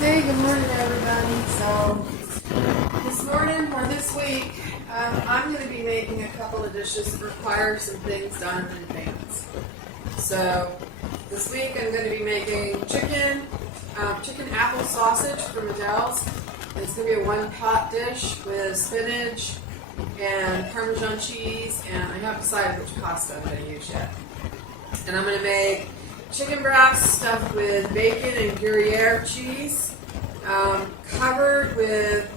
Hey, good morning, everybody. So, this morning or this week, I'm going to be making a couple of dishes that require some things done in advance. So, this week I'm going to be making chicken apple sausage from Adele's. It's going to be a one-pot dish with spinach and Parmesan cheese, and I haven't decided which pasta I'm going to use yet. And I'm going to make chicken breast stuffed with bacon and Gruyere cheese, covered with,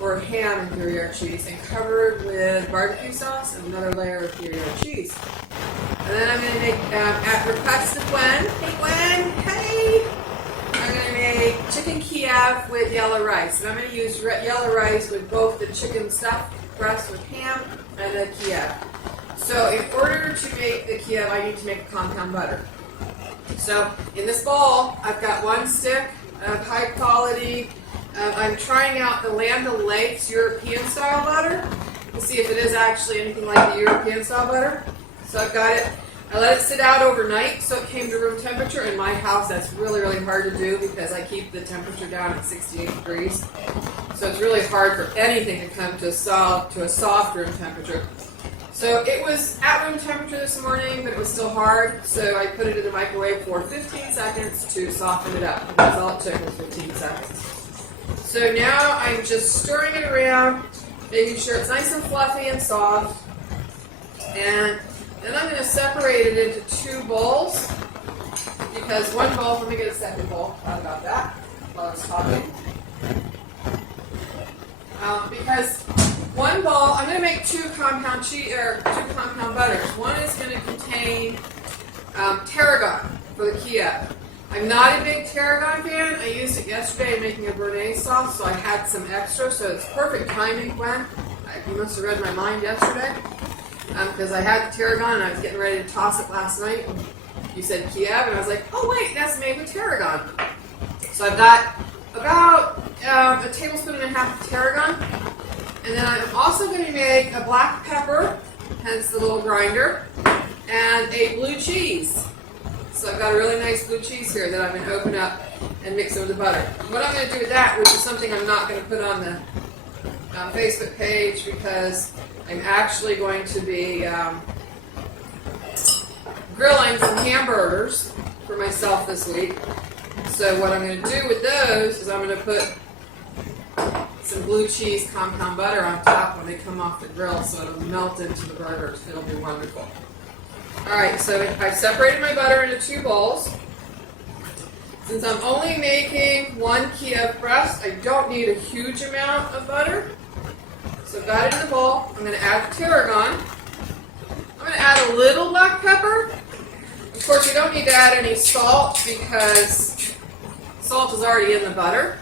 or ham and Gruyere cheese, and covered with barbecue sauce and another layer of Gruyere cheese. And then I'm going to make, at request of Gwen, hey Gwen, hey! I'm going to make chicken Kiev with yellow rice. And I'm going to use yellow rice with both the chicken stuffed breast with ham and the Kiev. So in order to make the Kiev, I need to make a compound butter. So in this bowl, I've got one stick of high quality, I'm trying out the Land O'Lakes European style butter to see if it is actually anything like the European style butter. So I've got it, I let it sit out overnight so it came to room temperature. In my house, that's really, really hard to do because I keep the temperature down at 68 degrees. So it's really hard for anything to come to a soft room temperature. So it was at room temperature this morning, but it was still hard, so I put it in the microwave for 15 seconds to soften it up. That's all it took was 15 seconds. So now I'm just stirring it around, making sure it's nice and fluffy and soft. And then I'm going to separate it into two bowls, because one bowl, let me get a second bowl, thought about that while I was talking. Because one bowl, I'm going to make two compound butters. One is going to contain tarragon for the Kiev. I'm not a big tarragon fan. I used it yesterday in making a béarnaise sauce, so I had some extra, so it's perfect timing, Gwen. You must have read my mind yesterday, because I had the tarragon and I was getting ready to toss it last night. You said Kiev, and I was like, oh wait, that's made with tarragon. So I've got about a tablespoon and a half of tarragon. And then I'm also going to make a black pepper, hence the little grinder, and a blue cheese. So I've got a really nice blue cheese here that I'm going to open up and mix it with the butter. What I'm going to do with that, which is something I'm not going to put on the Facebook page because I'm actually going to be grilling some hamburgers for myself this week. So what I'm going to do with those is I'm going to put some blue cheese compound butter on top when they come off the grill so it'll melt into the burgers. It'll be wonderful. Alright, so I've separated my butter into two bowls. Since I'm only making one Kiev breast, I don't need a huge amount of butter. So I've got it in the bowl. I'm going to add tarragon. I'm going to add a little black pepper. Of course, you don't need to add any salt because salt is already in the butter.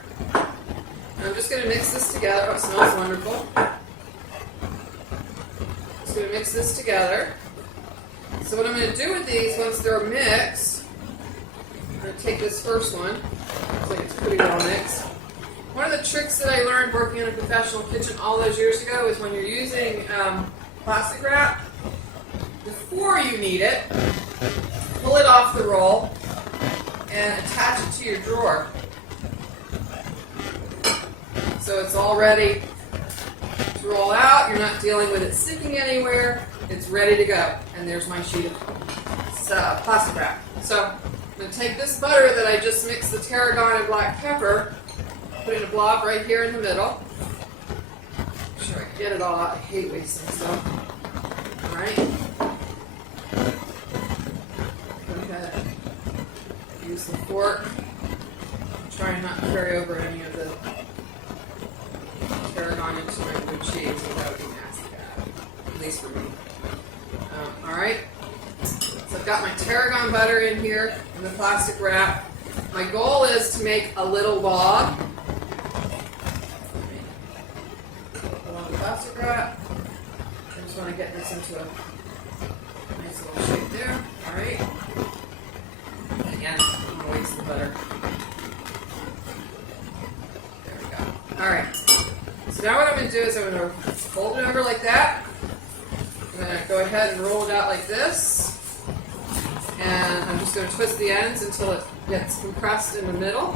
I'm just going to mix this together. Oh, it smells wonderful. Just going to mix this together. So what I'm going to do with these, once they're mixed, I'm going to take this first one. Looks like it's pretty well mixed. One of the tricks that I learned working in a professional kitchen all those years ago is when you're using plastic wrap, before you knead it, pull it off the roll and attach it to your drawer. So it's all ready to roll out. You're not dealing with it sticking anywhere. It's ready to go. And there's my sheet of plastic wrap. So I'm going to take this butter that I just mixed the tarragon and black pepper, put in a blob right here in the middle. Make sure I get it all out. I hate wasting stuff. Alright. Go ahead. Use the fork. Try not to carry over any of the tarragon into my blue cheese, so that would be nasty, at least for me. Alright, so I've got my tarragon butter in here in the plastic wrap. My goal is to make a little log. Put on the plastic wrap. I just want to get this into a nice little shape there. Alright. Again, I'm going to waste the butter. There we go. Alright. So now what I'm going to do is I'm going to fold it over like that. I'm going to go ahead and roll it out like this. And I'm just going to twist the ends until it gets compressed in the middle.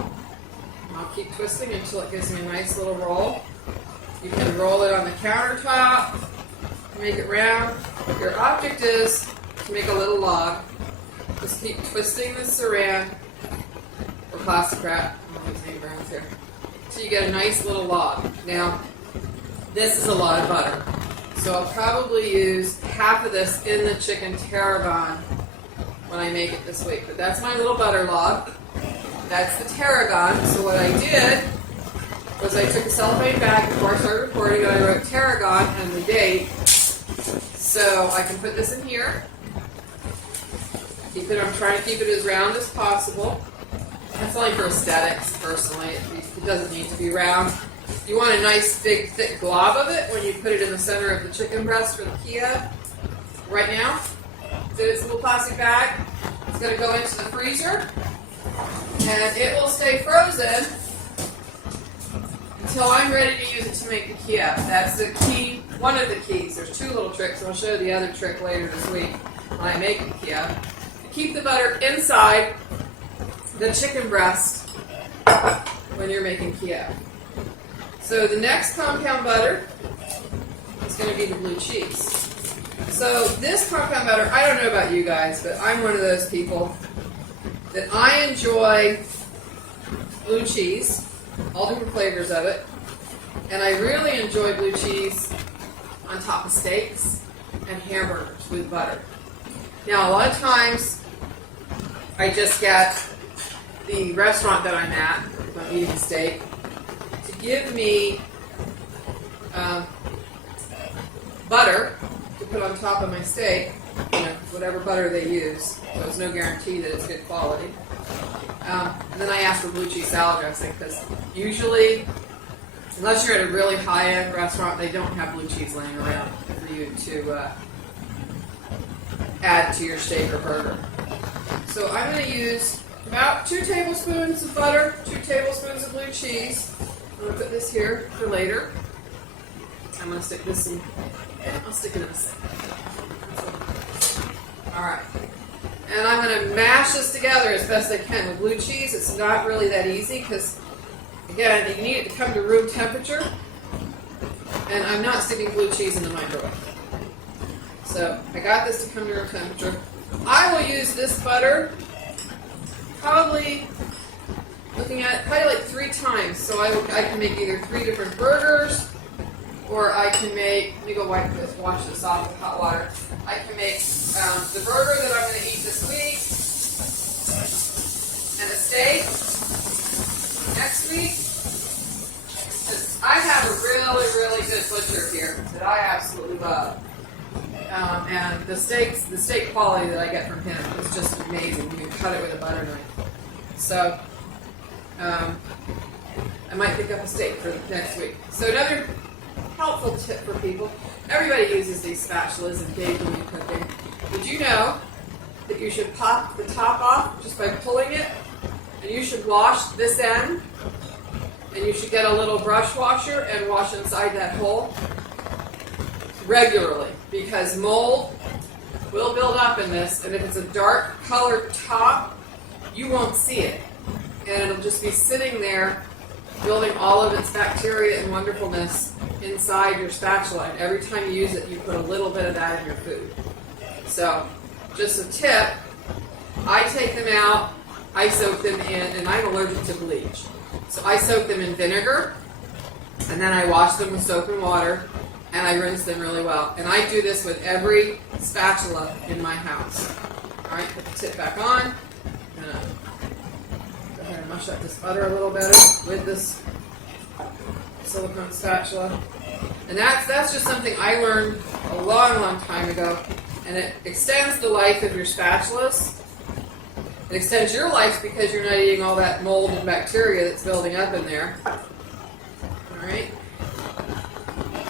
I'll keep keep twisting until it gives me a nice little roll. You can roll it on the countertop, make it round. Your object is to make a little log. Just keep twisting the saran or plastic wrap. I'm using brands here. So you get a nice little log. Now, this is a lot of butter. So I'll probably use half of this in the chicken tarragon when I make it this week. But that's my little butter log. That's the tarragon. So what I did was I took a cellophane bag before I started recording and I wrote tarragon and the date. So I can put this in here. I'm trying to keep it as round as possible. That's only for aesthetics, personally. It doesn't need to be round. You want a nice, big, thick glob of it when you put it in the center of the chicken breast for the Kia. Right now, so it's a little plastic bag. It's going to go into the freezer, and it will stay frozen until I'm ready to use it to make the Kia. That's the key, one of the keys. There's two little tricks, and I'll show you the other trick later this week when I make the Kia. Keep the butter inside the chicken breast when you're making Kia. So the next compound butter is going to be the blue cheese. So this compound butter, I don't know about you guys, but I'm one of those people that I enjoy blue cheese, all different flavors of it, and I really enjoy blue cheese on top of steaks and hamburgers with butter. Now, a lot of times I just get the restaurant that I'm at, if I'm eating a steak, to give me butter to put on top of my steak, whatever butter they use. So there's no guarantee that it's good quality. And then I ask for blue cheese salad dressing because usually, unless you're at a really high-end restaurant, they don't have blue cheese laying around for you to add to your steak or burger. So I'm going to use about 2 tablespoons of butter, 2 tablespoons of blue cheese. I'm going to put this here for later. I'm going to stick this in. I'll stick it in the sink. Alright. And I'm going to mash this together as best I can. With blue cheese, it's not really that easy because, again, you need it to come to room temperature. And I'm not sticking blue cheese in the microwave. So I got this to come to room temperature. I will use this butter probably like 3 times. So I can make either 3 different burgers, or I can make, let me go wash this off with hot water. I can make the burger that I'm going to eat this week, and a steak next week. I have a really, really good butcher here that I absolutely love. And the steak quality that I get from him is just amazing. You can cut it with a butter knife. So, I might pick up a steak for next week. So another helpful tip for people, everybody uses these spatulas in baking and cooking. Did you know that you should pop the top off just by pulling it? And you should wash this end, and you should get a little brush washer and wash inside that hole regularly, because mold will build up in this, and if it's a dark colored top, you won't see it, and it'll just be sitting there building all of its bacteria and wonderfulness inside your spatula, and every time you use it, you put a little bit of that in your food. So, just a tip, I take them out, I soak them in, and I'm allergic to bleach, so I soak them in vinegar, and then I wash them with soap and water, and I rinse them really well. And I do this with every spatula in my house. All right, put the tip back on. I'm gonna go ahead and mush up this butter a little better with this silicone spatula. And that's just something I learned a long, long time ago. And it extends the life of your spatulas. It extends your life because you're not eating all that mold and bacteria that's building up in there. All right.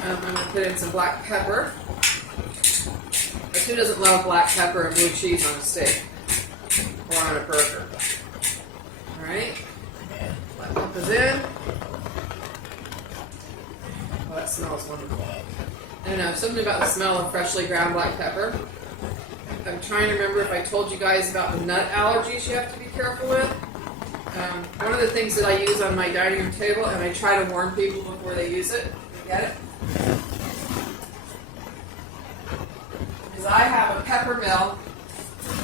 I'm going to put in some black pepper. But who doesn't love black pepper and blue cheese on a steak or on a burger? All right. Black pepper's in. Oh, that smells wonderful. I don't know, something about the smell of freshly ground black pepper. I'm trying to remember if I told you guys about the nut allergies you have to be careful with. one of the things that I use on my dining room table, and I try to warn people before they use it. You get it? Is I have a pepper mill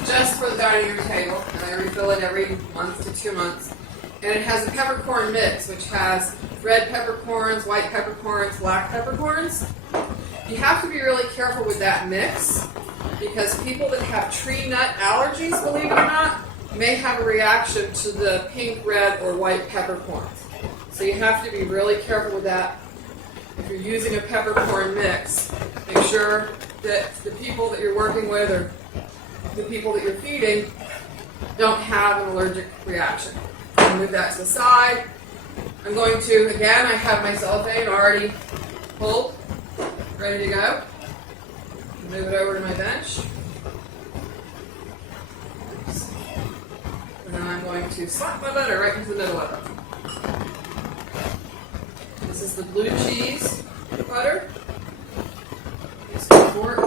just for the dining room table, and I refill it every month to 2 months. And it has a peppercorn mix, which has red peppercorns, white peppercorns, black peppercorns. You have to be really careful with that mix, because people that have tree nut allergies, believe it or not, may have a reaction to the pink, red, or white peppercorns. So you have to be really careful with that. If you're using a peppercorn mix, make sure that the people that you're working with or the people that you're feeding don't have an allergic reaction. I'm going to move that to the side. I'm going to, again, I have my cellophane already pulled, ready to go. Move it over to my bench. And then I'm going to slap my butter right into the middle of it. This is the blue cheese butter. Just a fork,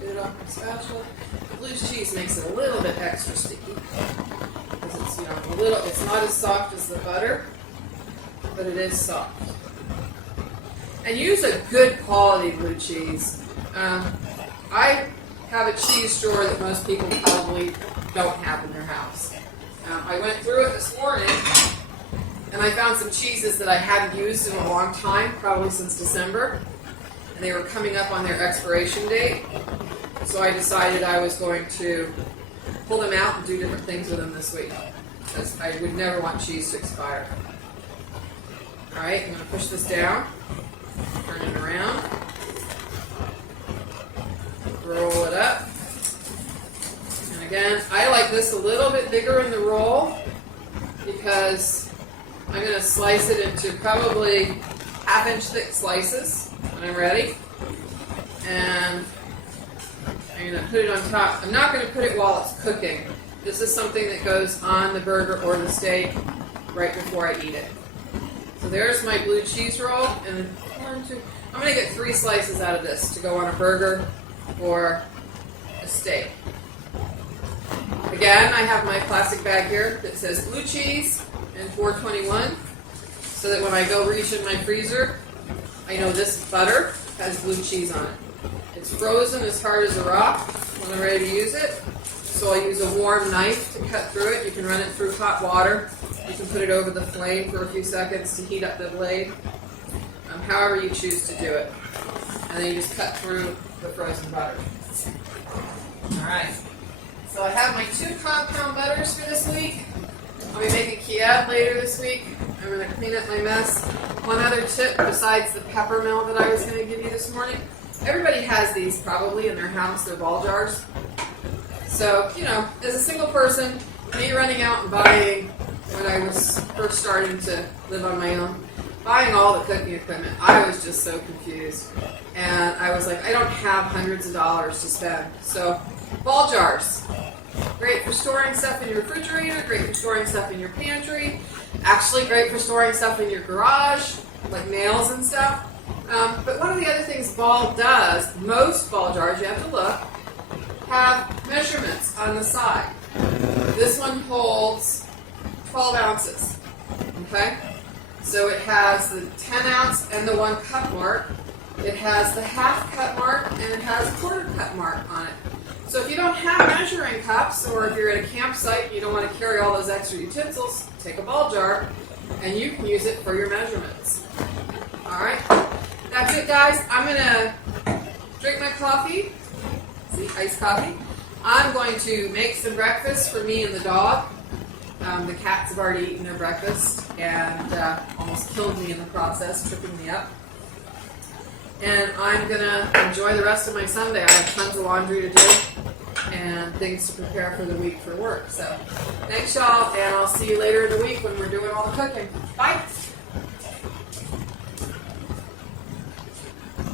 get it off my spatula. The blue cheese makes it a little bit extra sticky, because it's, it's not as soft as the butter, but it is soft. And use a good quality blue cheese. I have a cheese drawer that most people probably don't have in their house. I went through it this morning, and I found some cheeses that I hadn't used in a long time, probably since December, and they were coming up on their expiration date. So I decided I was going to pull them out and do different things with them this week, because I would never want cheese to expire. All right, I'm going to push this down, turn it around, roll it up. And again, I like this a little bit bigger in the roll, because I'm going to slice it into probably 1/2-inch thick slices when I'm ready. And I'm going to put it on top. I'm not going to put it while it's cooking. This is something that goes on the burger or the steak right before I eat it. So there's my blue cheese roll, and I'm going to get 3 slices out of this to go on a burger or a steak. Again, I have my plastic bag here that says blue cheese and 421, so that when I go reach in my freezer, I know this butter has blue cheese on it. It's frozen as hard as a rock when I'm ready to use it, so I'll use a warm knife to cut through it. You can run it through hot water. You can put it over the flame for a few seconds to heat up the blade, however you choose to do it. And then you just cut through the frozen butter. Alright, so I have my 2 compound butters for this week. I'll be making Kiev later this week. I'm going to clean up my mess. One other tip besides the pepper mill that I was going to give you this morning. Everybody has these probably in their house, their ball jars. So, as a single person, me running out and buying, when I was first starting to live on my own, buying all the cooking equipment, I was just so confused. And I was like, I don't have hundreds of dollars to spend. So, ball jars. Great for storing stuff in your refrigerator, great for storing stuff in your pantry, actually great for storing stuff in your garage, like nails and stuff. But one of the other things Ball does, most ball jars, you have to look, have measurements on the side. This one holds 12 ounces, okay? So it has the 10 ounce and the 1 cup mark. It has the half cup mark, and it has a 1/4 cup mark on it. So if you don't have measuring cups, or if you're at a campsite and you don't want to carry all those extra utensils, take a ball jar, and you can use it for your measurements. All right, that's it, guys. I'm going to drink my coffee. See, iced coffee. I'm going to make some breakfast for me and the dog. The cats have already eaten their breakfast and almost killed me in the process, tripping me up. And I'm going to enjoy the rest of my Sunday. I have tons of laundry to do and things to prepare for the week for work. So thanks, y'all, and I'll see you later in the week when we're doing all the cooking. Bye.